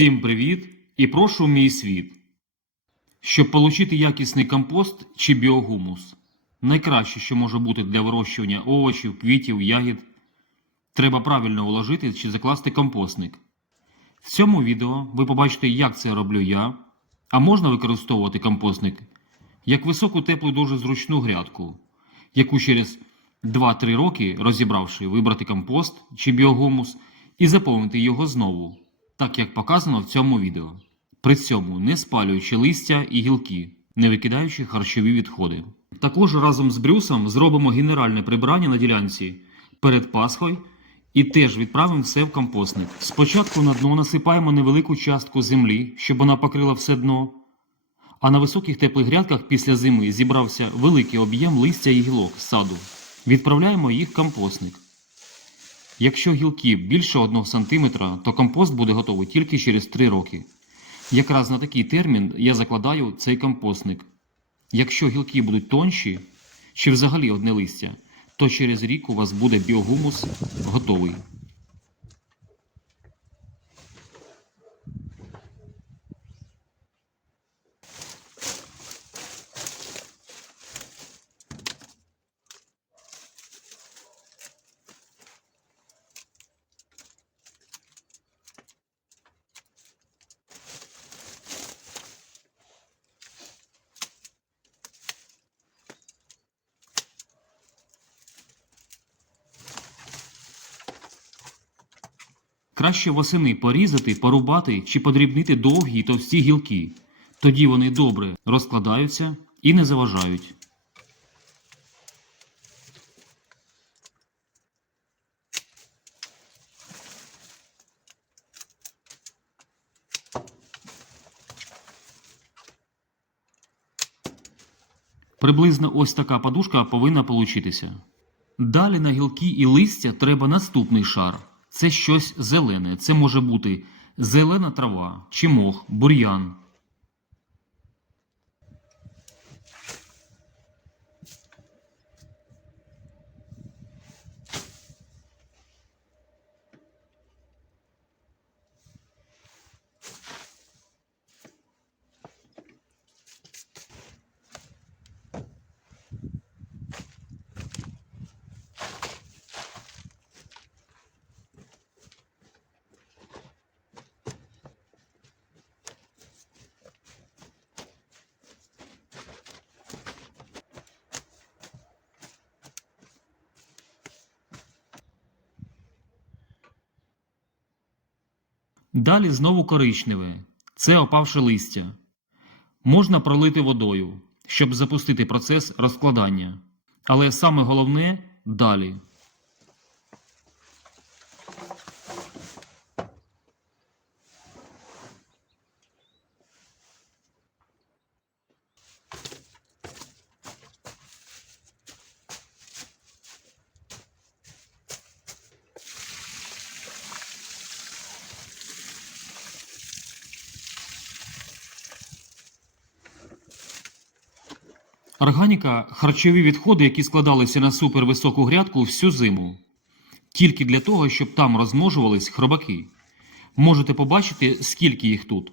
Всім привіт і прошу в мій світ. Щоб отримати якісний компост чи біогумус, найкраще, що може бути для вирощування овочів, квітів, ягід, треба правильно уложити чи закласти компостник. В цьому відео ви побачите, як це роблю я, а можна використовувати компостник як високу теплу дуже зручну грядку, яку через 2-3 роки, розібравши, вибрати компост чи біогумус і заповнити його знову, так як показано в цьому відео. При цьому не спалюючи листя і гілки, не викидаючи харчові відходи. Також разом з Брюсом зробимо генеральне прибирання на ділянці перед Пасхою і теж відправимо все в компостник. Спочатку на дно насипаємо невелику частку землі, щоб вона покрила все дно. А на високих теплих грядках після зими зібрався великий об'єм листя і гілок з саду. Відправляємо їх в компостник. Якщо гілки більше 1 см, то компост буде готовий тільки через 3 роки. Якраз на такий термін я закладаю цей компостник. Якщо гілки будуть тонші, чи взагалі одне листя, то через рік у вас буде біогумус готовий. Краще восени порізати, порубати чи подрібнити довгі й товсті гілки. Тоді вони добре розкладаються і не заважають. Приблизно ось така подушка повинна получитися. Далі на гілки і листя треба наступний шар. Це щось зелене. Це може бути зелена трава, чи мох, бур'ян. Далі знову коричневе. Це опавше листя. Можна пролити водою, щоб запустити процес розкладання. Але саме головне далі. Органіка харчові відходи, які складалися на супервисоку грядку всю зиму. Тільки для того, щоб там розмножувались хробаки. Можете побачити, скільки їх тут.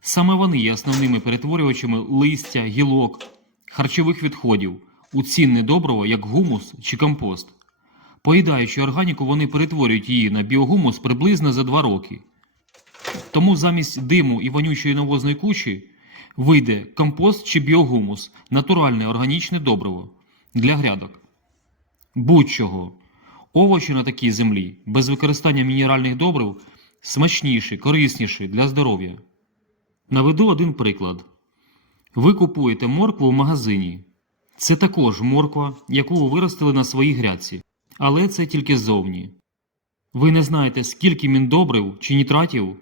Саме вони є основними перетворювачами листя, гілок, харчових відходів у цінне добриво, як гумус чи компост. Поїдаючи органіку, вони перетворюють її на біогумус приблизно за 2 роки. Тому замість диму і вонючої навозної кучі вийде компост чи біогумус, натуральне органічне добриво для грядок. Будь-чого. Овочі на такій землі без використання мінеральних добрив смачніші, корисніші для здоров'я. Наведу один приклад. Ви купуєте моркву в магазині. Це також морква, яку ви виростили на своїй грядці, але це тільки ззовні. Ви не знаєте, скільки міндобрив чи нітратів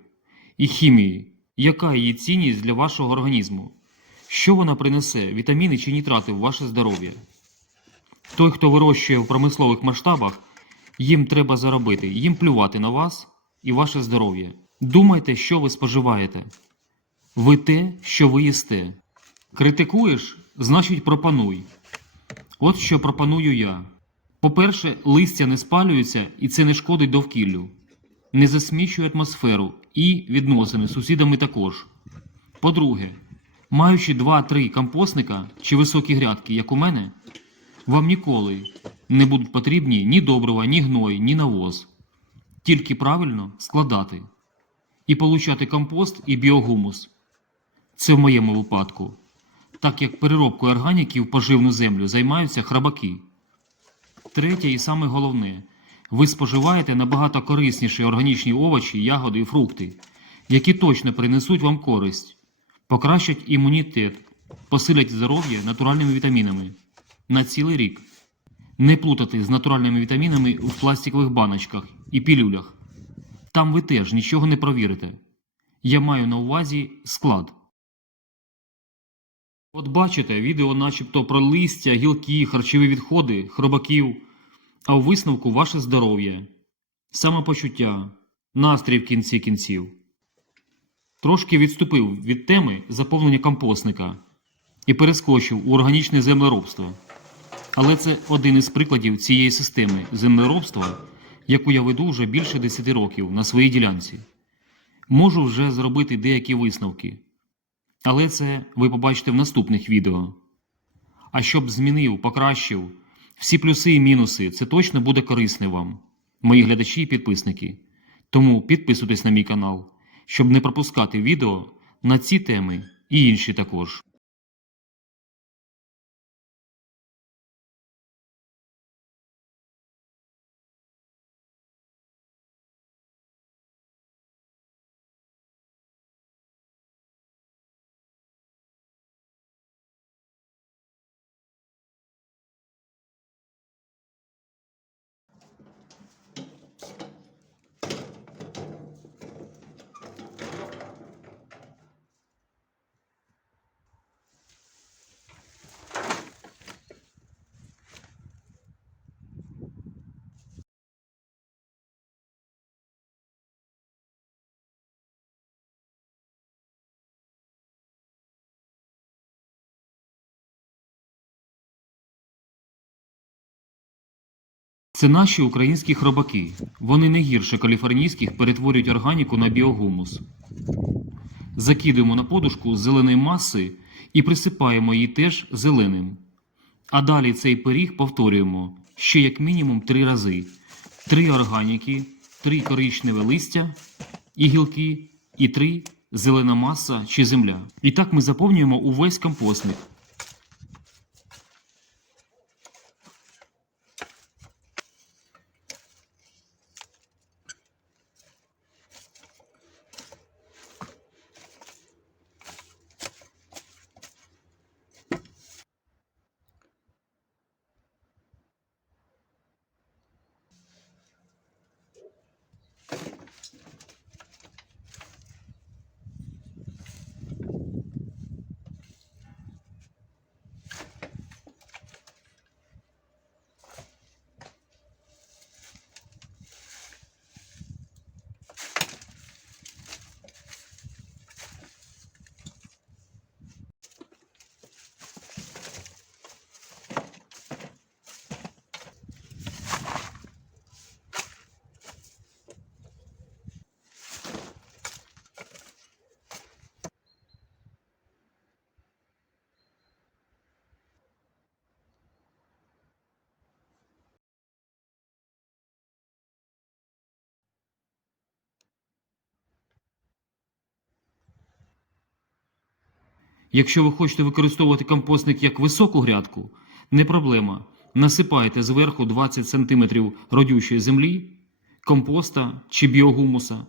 і хімії, яка її цінність для вашого організму, що вона принесе, вітаміни чи нітрати в ваше здоров'я. Той, хто вирощує в промислових масштабах, їм треба заробити, їм плювати на вас і ваше здоров'я. Думайте, що ви споживаєте. Ви те, що ви їсте. Критикуєш, значить пропонуй. От що пропоную я. По-перше, листя не спалюється і це не шкодить довкіллю. Не засмічує атмосферу і відносини з сусідами також. По-друге, маючи 2-3 компостника чи високі грядки, як у мене, вам ніколи не будуть потрібні ні добрива, ні гной, ні навоз. Тільки правильно складати і получати компост і біогумус. Це в моєму випадку, так як переробкою органіків поживну землю займаються храбаки. Третє і саме головне, ви споживаєте набагато корисніші органічні овочі, ягоди і фрукти, які точно принесуть вам користь, покращать імунітет, посилять здоров'я натуральними вітамінами на цілий рік. Не плутати з натуральними вітамінами у пластикових баночках і пілюлях. Там ви теж нічого не провірите. Я маю на увазі склад. От бачите, відео начебто про листя, гілки, харчові відходи, хробаків, а у висновку ваше здоров'я, самопочуття, настрій в кінці кінців. Трошки відступив від теми заповнення компостника і перескочив у органічне землеробство. Але це один із прикладів цієї системи землеробства, яку я веду вже більше 10 років на своїй ділянці. Можу вже зробити деякі висновки. Але це ви побачите в наступних відео. А щоб змінив, покращив всі плюси і мінуси, це точно буде корисне вам, мої глядачі і підписники. Тому підписуйтесь на мій канал, щоб не пропускати відео на ці теми і інші також. Це наші українські хробаки. Вони не гірше каліфорнійських перетворюють органіку на біогумус. Закидуємо на подушку зеленої маси і присипаємо її теж зеленим. А далі цей пиріг повторюємо ще як мінімум три рази: три органіки, три коричневе листя і гілки, і три зелена маса чи земля. І так ми заповнюємо увесь компостник. Якщо ви хочете використовувати компостник як високу грядку, не проблема. Насипайте зверху 20 см родючої землі, компоста чи біогумуса.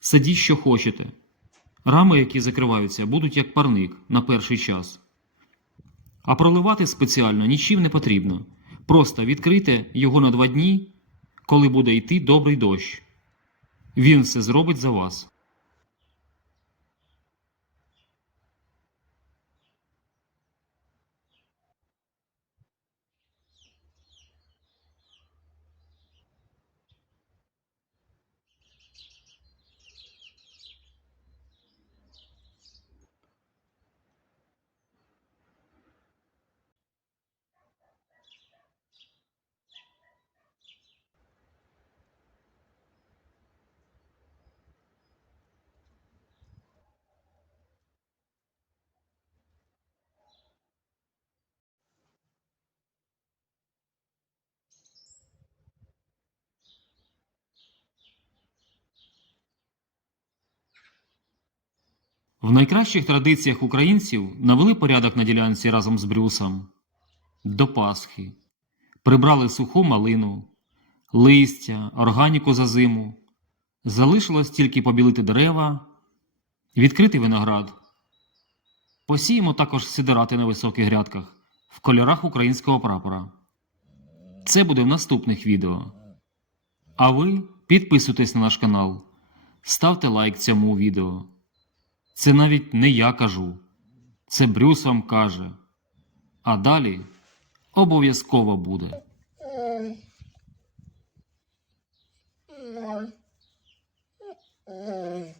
Садіть, що хочете. Рами, які закриваються, будуть як парник на перший час. А проливати спеціально нічим не потрібно. Просто відкрийте його на два дні, коли буде йти добрий дощ. Він все зробить за вас. В найкращих традиціях українців навели порядок на ділянці разом з Брюсом. До Пасхи. Прибрали суху малину, листя, органіку за зиму. Залишилось тільки побілити дерева, відкрити виноград. Посіємо також сидирати на високих грядках в кольорах українського прапора. Це буде в наступних відео. А ви підписуйтесь на наш канал, ставте лайк цьому відео. Це навіть не я кажу, це Брюс каже. А далі обов'язково буде. Mm.